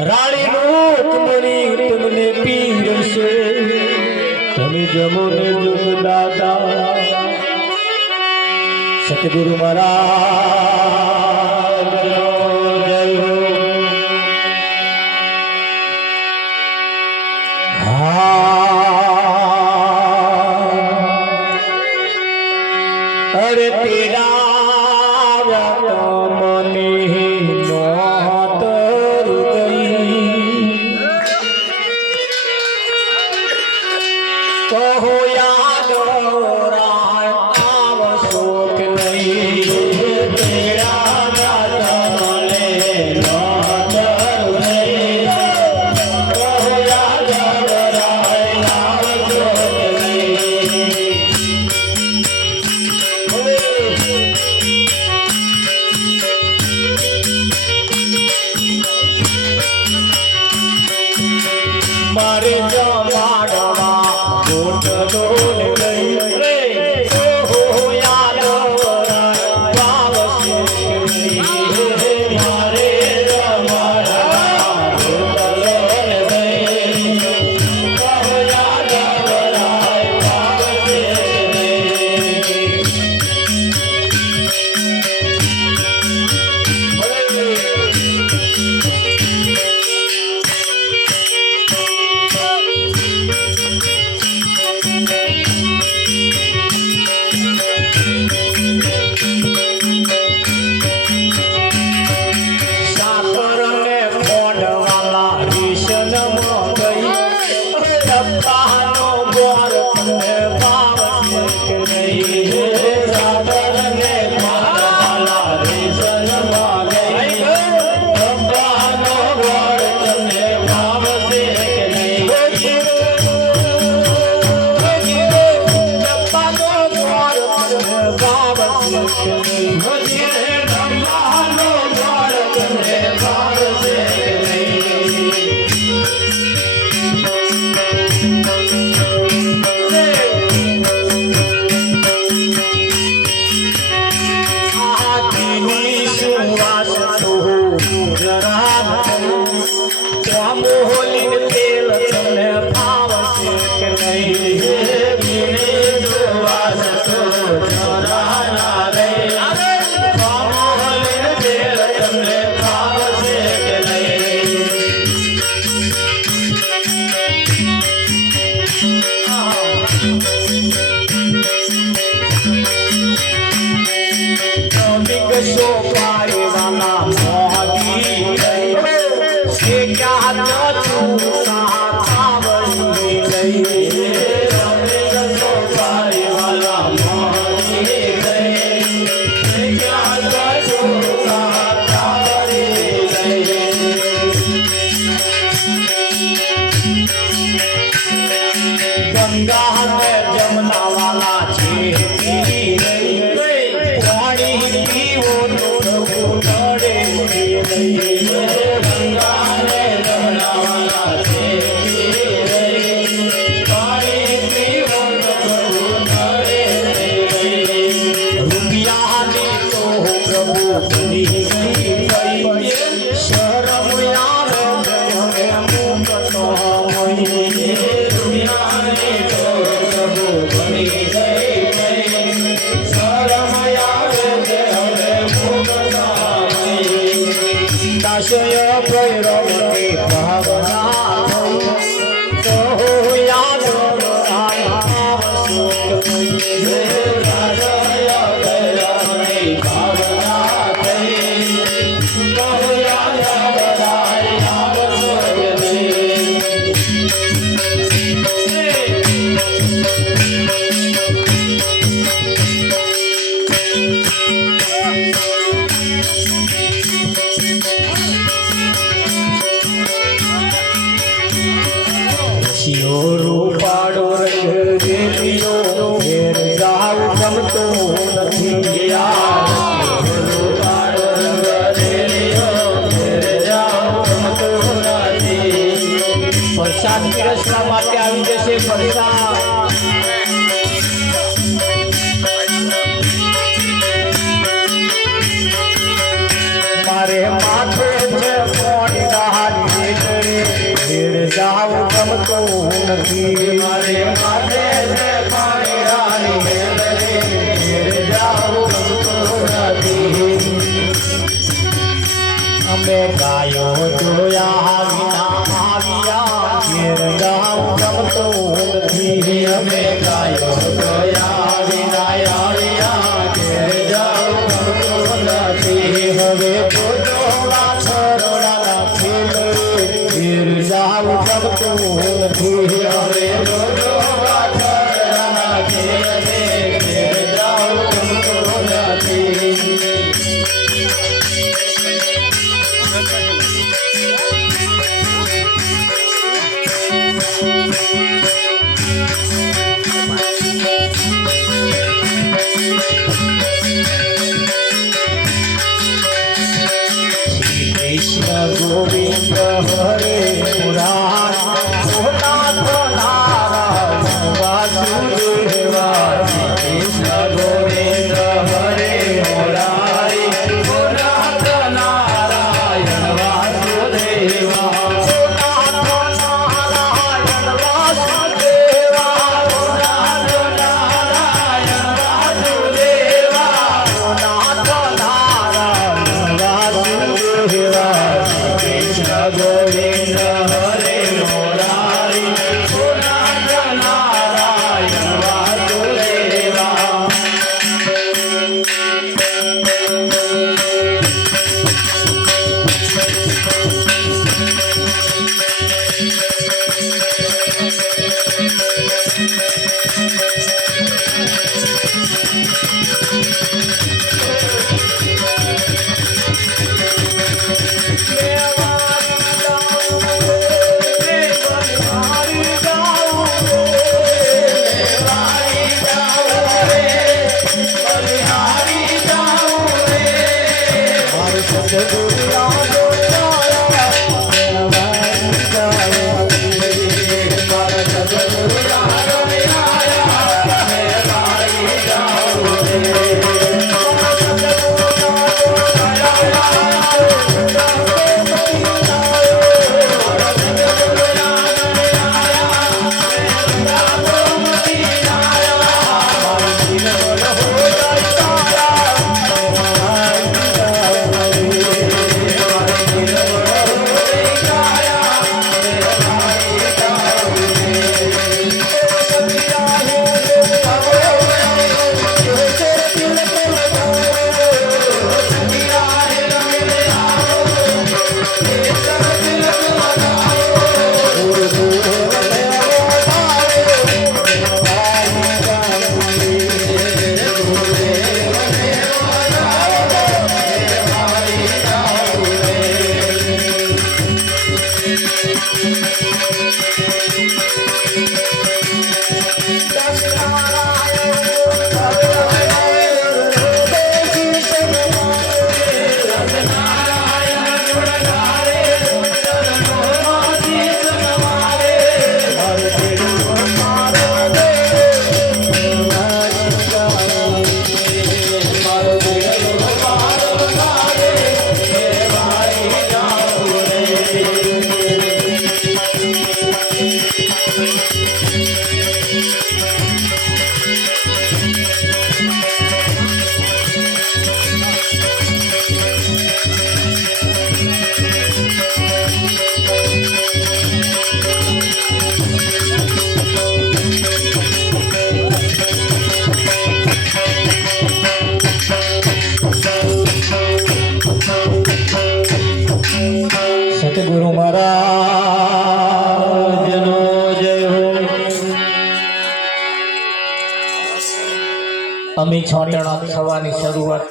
રાણી નો મરી તમને પીરશે તમે જમો ને જુગ દાદા સતગુરુ મહારાજ Por favor, Hare પ્રસાદ ની રચના માટે આવી જશે પ્રસાદ મારે માથે છે મોડી દહાડી રે ભીડ જાવ ગમતો નથી મારે માથે છે અમે ગાયો જોયા વિના આવ્યા ઘેર જાવું ગમતું નથી અમે ગાયો જોયા વિના આવ્યા ઘેર જાવું ગમતું નથી હવે જોજો વાછરડાના ખેલ ઘેર જાવું ગમતું નથી હવે છોટણા થવાની શરૂઆત